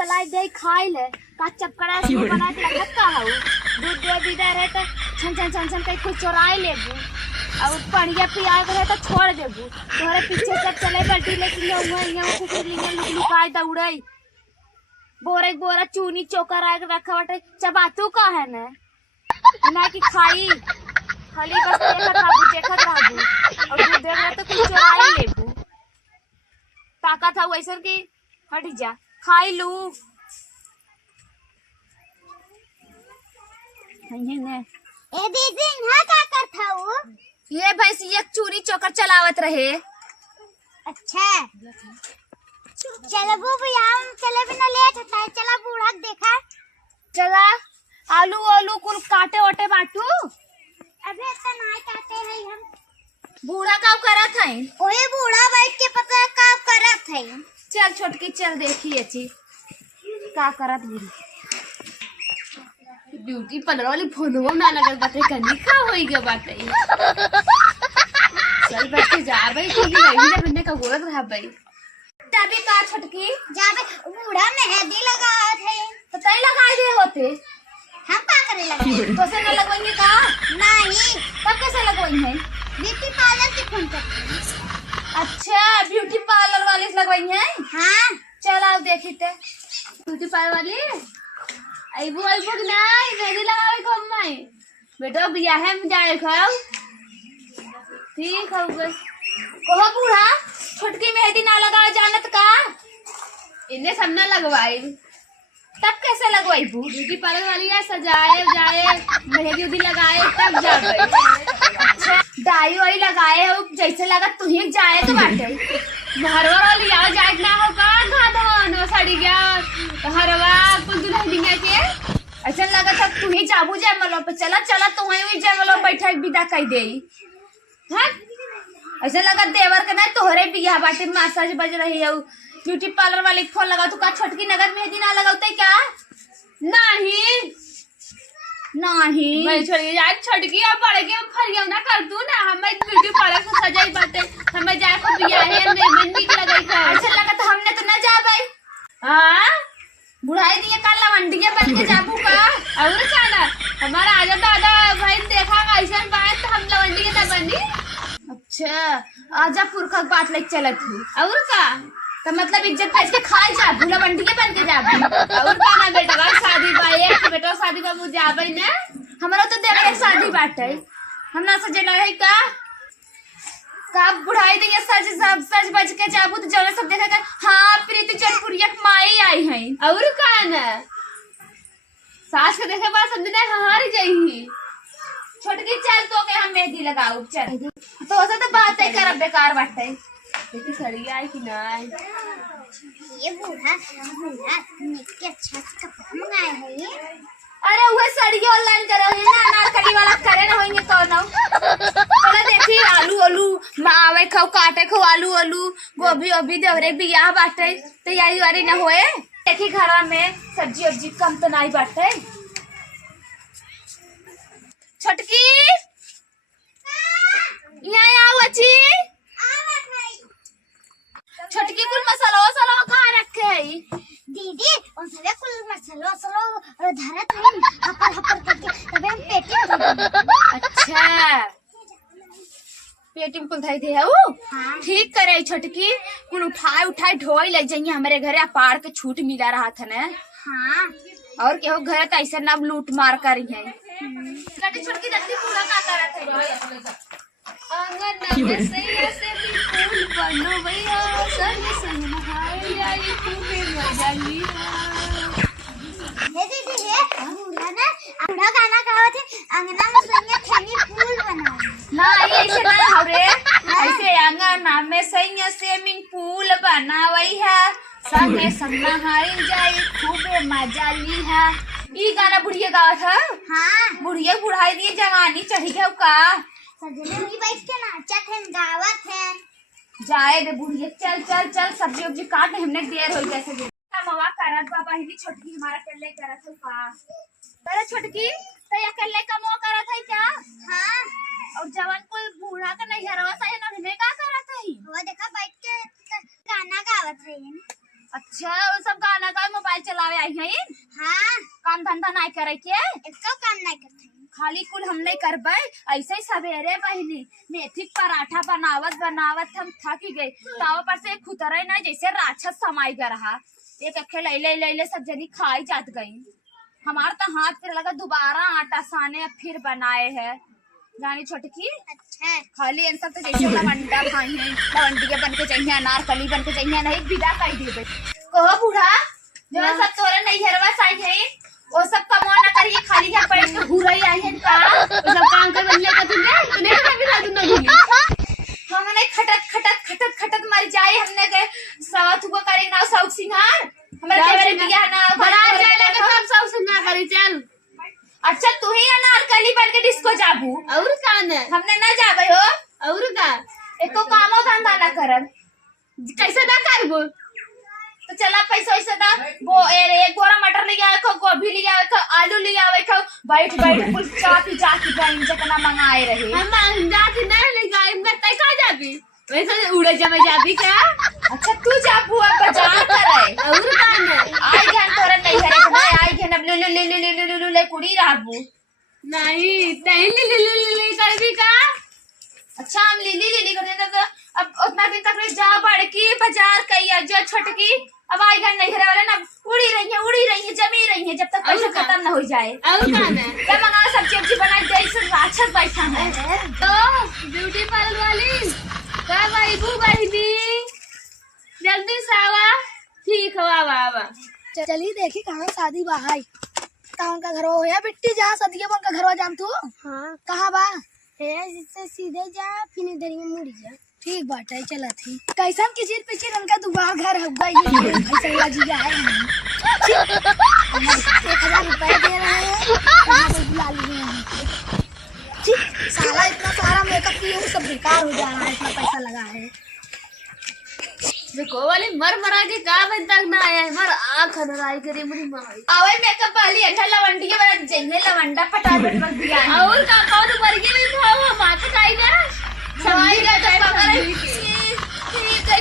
बलाई दे खाई ले का चपकड़ा से बना के रखत का हऊ दूध दे भी दे रहे तो छन छन छन छन कई कुछ चोराई लेबू और पनिया पिया के रहे तो छोड़ देबू तोहरे पीछे सब चले बल्टी लेके यहाँ कुछ लिंगे लुकाई दौड़ई बोरा चूनी चोकर आ रखा बटे चबातू का है ना कि खाई खाली बस देखत रहबू और दूध दे रहे तो कुछ चोराई लेबू ताकत है वैसे की हट जा खाई लू ए दीदी यहाँ क्या करता हूँ? ये भैंस एक चूरी चोकर चलावत रहे। अच्छा चलो भैया हम चले बिना लेट होता है। चला बूढ़ा देखा चला आलू आलू कुल काटे ओटे बाटू अबे ऐसा नहीं काटे हैं हम। बूढ़ा का करत है ओए बूढ़ा बैठ के पता का करत है। चल छोटकी चल देखी अच्छी का करत बुढ़ी ब्यूटी पार्लर वाली फोनवो ना लगल बाटे कनी का होई गे बाटे चल बैठ के जाबे कि रही ना बन्ने का गोरत रहबे तभी का छोटकी जाबे बूढ़ा मेहंदी लगावत है तो तई लगाई दे होते हम का करे लगा तो से न लगवाएंगे का नहीं तब कैसे लगवाएंगे है ब्यूटी पार्लर की फोन करते। अच्छा ब्यूटी पार्लर वाले से लगवाएंगे हाँ चल आओ देखी ते ब्यूटी पार्लर वाली आइबो आइबो कि नहीं मेहंदी लगावे को मैं बेटा बियाह में जाए खाओ ठीक हो गई कहो बूढ़ा छोटकी मेहंदी ना लगावे जानत का इन्हें सब ना लगवाए तब कैसे लगवाई ब्यूटी पार्लर वाली है सजाए जाए मेहंदी उदी लगाए तब जाए अच्छा डाई वाई लगाए हो जैसे लगा तू ही जाए तो बाटे हरवा वाली आओ जाए ना हो का धान साड़ी गया हरवा कुल दुल्हनिया के ऐसा लगा था तू ही जाबू जाए malo पे चला चला तू वहीं जाए malo बैठा विदा कर दे हां ऐसा लगा देवर के ना तोहरे बियाह बाटे मसाज बज रही है ब्यूटी पार्लर वाले फोन लगा तू का छोटकी नगद मेहंदी ना लगाते क्या नहीं नहीं मैं छोड़ी यार छोटकी अब पड़ के फरिया ना कर दूं ना हमें ब्यूटी पार्लर को सजाई बाटे हमें जाए को बियाह है ने मेहंदी लगाई था ऐसा लगा तो हमने तो ना जा भाई हां बुढ़ाई दिए कल लवंडिया बन के जाबू का और खाना हमारा आजा दादा भाई देखा ऐसा बात तो हम लवंडी के बनी अच्छा आजा पुरखा बात लेके चलत हूं और का तो मतलब इज्जत पैसे के खाए जा भूला बंटी के बन के जाबे और का ना बेटा शादी बाए बेटा शादी का मुझे आबे ना हमरा तो देखे शादी बाटे हम ना सजे लगे का बुढ़ाई दिए सज बज के जाबू तो जने सब देखेगा हां प्रीति चनपुरिया माई आई है और का ना सास के देखे बा सब दिन हार जाई छोटकी चल तो के हम मेहंदी लगाऊ चल तो ऐसा तो बात है कर बेकार बाटे देखी सड़ी आई कि नहीं ये बूढ़ा इतने अच्छा कपड़ा मंगाए है ये। अरे वो साड़ी ऑनलाइन करे है ना अनारकली वाला करे ना होंगे तो ना चलो देखी आलू आलू मावे खाओ काटे खाओ आलू आलू गोभी ओभी देवरे बियाह बाटे तैयारी वारी ना होए देखी घर में सब्जी वब्जी कम तो नहीं बाटे छोटकी यहाँ आओ अच्छी छोटकी कुल मसाला वसाला कहाँ रखे है दीदी उसने कुल मसाला वसाला धरत नहीं हपर हपर करके तबे हम पेटी अच्छा पेटी में कुल धाई दे है हाँ। ठीक करे छोटकी कुल उठाए ढोई ले जाइए हमारे घरे अपार के छूट मिला रहा था ना हाँ और केहू घर तो ऐसा ना लूट मार करी है छोटकी जल्दी पूरा का करत है आंगन में से फूल बनो भैया संग संग नहाए आई खूबे मजा लिया ये दीदी है बूढ़ा गाना गावत है अंगना में सैया खैनी फूल बनाए ना ये ऐसे ना हरे ऐसे अंगना में सैया स्विमिंग पूल बनावई है संगे संग नहाई जाई खूबे मजा ली है ई गाना बुढ़िया गावत है हाँ बुढ़िया बुढ़ाई दिए जवानी चढ़ी गए का सजने में बैठ के नाचत है गावत है जाए रे बुढ़िया चल चल चल सब्जी वब्जी काट हमने देर हो जैसे मवा करत बाबा ही छोटकी हमारा कल्ले करत है का तेरे छोटकी तो ये कल्ले का मो करत है क्या हाँ और जवान कोई बूढ़ा का नहीं हरवा सा ना हमें का करत है वो देखा बैठ के गाना गावत है अच्छा वो सब गाना का मोबाइल चला आई हैं। हाँ काम धंधा नहीं करे के इसको काम नहीं करते खाली कुल हम नहीं करबे। ऐसे ही सवेरे बहनी मेथी के पराठा बनावत बनावत हम थक गए। तावा पर से खुतरे ना जैसे राक्षस समाई गया रहा। एक अखे ले सब जनी खाई जात गई। हमार तो हाथ पे लगा दोबारा आटा साने फिर बनाए है जानी छोटकी। अच्छा खाली इन सब तो जैसे लवंडा खाई है लवंडी के बन के चाहिए अनारकली बन के चाहिए नहीं विदा कर दी कहो बूढ़ा जो सब तोरे नहीं हरवा साई है वो सब कमो ना करिए खाली घर बैठ के घूरई आई है का वो सब काम कर बनले का तूने कभी ला दूं ना हमने खटत मर जाए हमने के साथ को करे ना शौक सिंगार हमारे देवरे बिया ना बड़ा चले के सब शौक सिंगार करी चल। अच्छा तू ही अनारकली बन के डिस्को जाबू और का न हमने ना जाबे हो और का एको कामो धंधा ना करब कैसे ना करबो तो चला पैसा वैसा ना वो एक बोरा मटर ले आवे को गोभी ले आवे को आलू ले आवे को बैठ कुल चापी चाकी बन जकना मंगाए रहे हम जाती नहीं ले गए मैं तय का जाबी वैसे उड़े जमे जाबी क्या। अच्छा तू जाबू अब बाजार करे और का न आई घन तोरा नहीं हरे ना आई घन अब ले कुड़ी रहबू नहीं ले करबी का। अच्छा हम लिली करने तो अब उतना दिन तक जा बढ़ की बाजार कई जो छटकी अब आई घर नहीं वाले ना उड़ी रही है जमी रही है जब तक पैसा खत्म ना हो जाए और क्या मंगा सब्जी बना दे राक्षस बैठा है तो ब्यूटी पार्लर वाली क्या भाई बू बहनी जल्दी से आवा ठीक हो आवा चलिए देखी कहाँ शादी बा है कहाँ का घर हो या बिट्टी जहाँ सदिया बन का घर जाम तू हाँ कहाँ बा है इससे सीधे जा फिर इधर ही मुड़ी जा ठीक बात है चला थी कैसन की चीज पीछे उनका दोबारा घर होगा ये भैया जी है 1000 रुपए दे रहे हैं कहाँ पे बुला लिए सारा इतना सारा मेकअप किए सब बेकार हो जा रहा है इतना पैसा लगा है देखो वाली मर के का बन तक ना आया मर आंख नराई करे मुरी माई आवे मेकअप वाली अठा लवंडी के बड़ा जंगले लवंडा फटाफट रख दिया और का कौन मर के भी भाव माथे काई ना सवाई का तो पकड़ ठीक है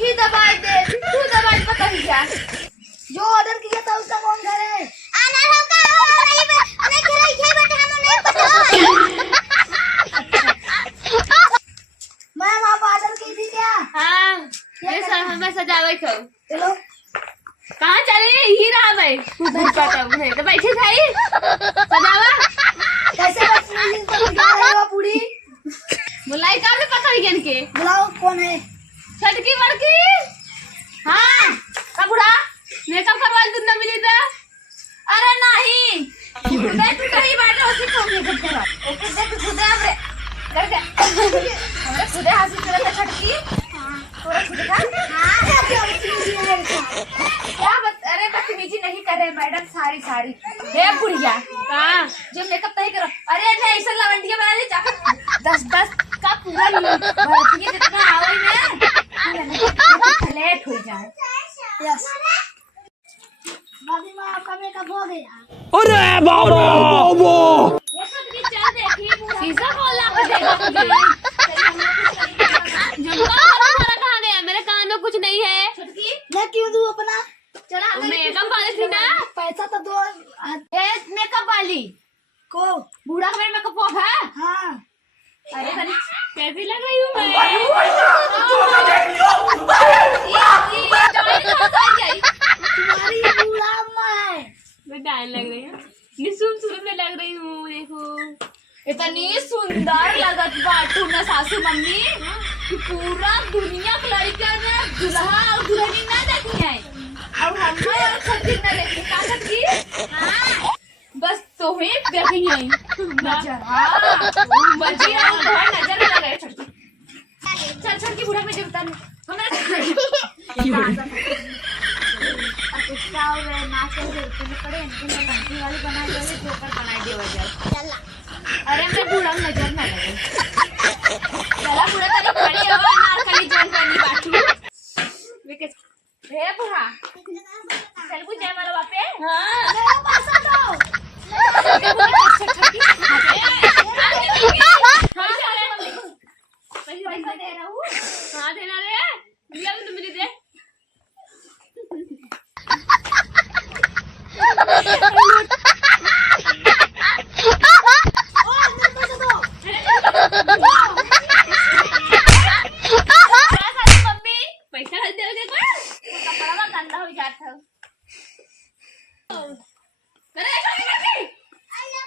की दवाई दे तू दवाई पकड़ जा जो ऑर्डर किया था उसका कौन घर है आना होगा नहीं घर है बेटा हमें नहीं पता मैम आप ऑर्डर की थी क्या। हां ये सर हमें सजावे को चलो कहां चले ही रहा भाई तू नहीं पता है तो बैठे भाई सजावा कैसे बचनी तो क्या है वो पूरी बुलाई का भी पकड़ गन के बुलाओ कौन है छटकी बड़की हां का बुढ़ा मेकअप करवा तू ना मिली था अरे नहीं खुदे तू कहीं बैठ उसी को मेकअप करा ओके देख खुदे हमरे कर दे हमरे खुदे हासिल करता छटकी हां थोड़ा खुद का हां क्या अरे बदतमीजी नहीं कर रहे मैडम सारी हे बुढ़िया हां जो मेकअप नहीं करो अरे नहीं ऐसा लवंडिया बना ले जा 10 का पूरा भरती जितना आओ में लेट हो जाए यस दादी मां आपका मेकअप हो गया अरे बाबा ये सब की चल देखी शीशा खोला के देखा झुमका हमारा कहां गया मेरे कान में कुछ नहीं है छुटकी मैं क्यों दूं अपना चला मेकअप वाली थी ना पैसा तो दो मेकअप वाली को बूढ़ा मेरे मेकअप है हाँ अरे कैसी लग रही हूँ तुम्हारी बूढ़ा मैं डायन लग रही हूँ खूबसूरत में लग रही हूँ देखो इतनी सुंदर लगत बाटू ना सासू मम्मी कि पूरा दुनिया के लड़कियों ने दुल्हा और दुल्हनी ना देखी है और हमें और छटकी ना देखी का छटकी हाँ बस तो ही देखी है नजर हाँ बची रहा घर नजर लग रहा है छटकी चल छटकी बूढ़ा में जबता क्या हो रहा है नाच के पड़े इनके घंटी वाली बना दे जोकर बनाई दे वजह अरे मैं बूढ़ा नजर ना लगे चला बूढ़ा तनी खड़ी हो अनारकली जॉइन करनी बाटू विकेट हे बूढ़ा चल कुछ जय मारो बापे हां मेरा पैसा दो पैसा दे रहा हूँ हाँ देना रे लिया तो मुझे दे अरे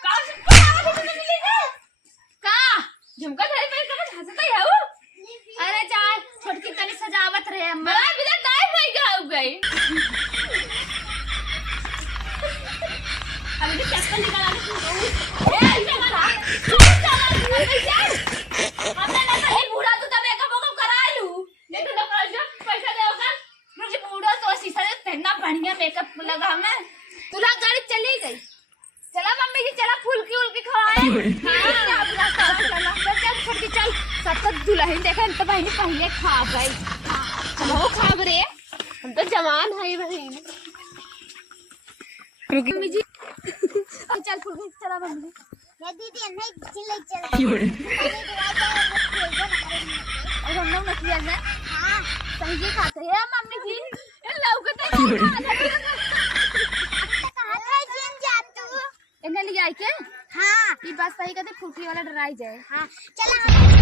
कहाँ से आवाज इतनी मिली है? कहाँ? झुमका धरे पे कब हंसता ही है वो? अरे चार छोटकी तनी सजावट रहे अम्मा। बड़ा बिना काय भाई गाँव गई। अभी भी चप्पल निकाला नहीं। ए ऐसे मत हमने ना कहीं बूढ़ा तो तब एक मौका करा लूं। नहीं तो पैसा देगा मुझे बूढ़ा तो शीशा से इतना बढ़िया मेकअप लगा हमने। तुला गाड़ी चली गई। चला मम्मी जी चला फूल की खवाए। हां चल छोटी चल सब दुल्हन देखा तो बहनी पहले खा गई। हम खा रे हम तो जवान है बहन। मम्मी जी चल फूल की चला मम्मी मैं दीदी नहीं चिल्लाई चल और हम लोग नकली है हां सही खाते हैं मम्मी जी ये लौकते कहां था जिम जा तू इन्हें ले आई के हां ये बात सही कहते फूटी वाला डराई जाए हां चला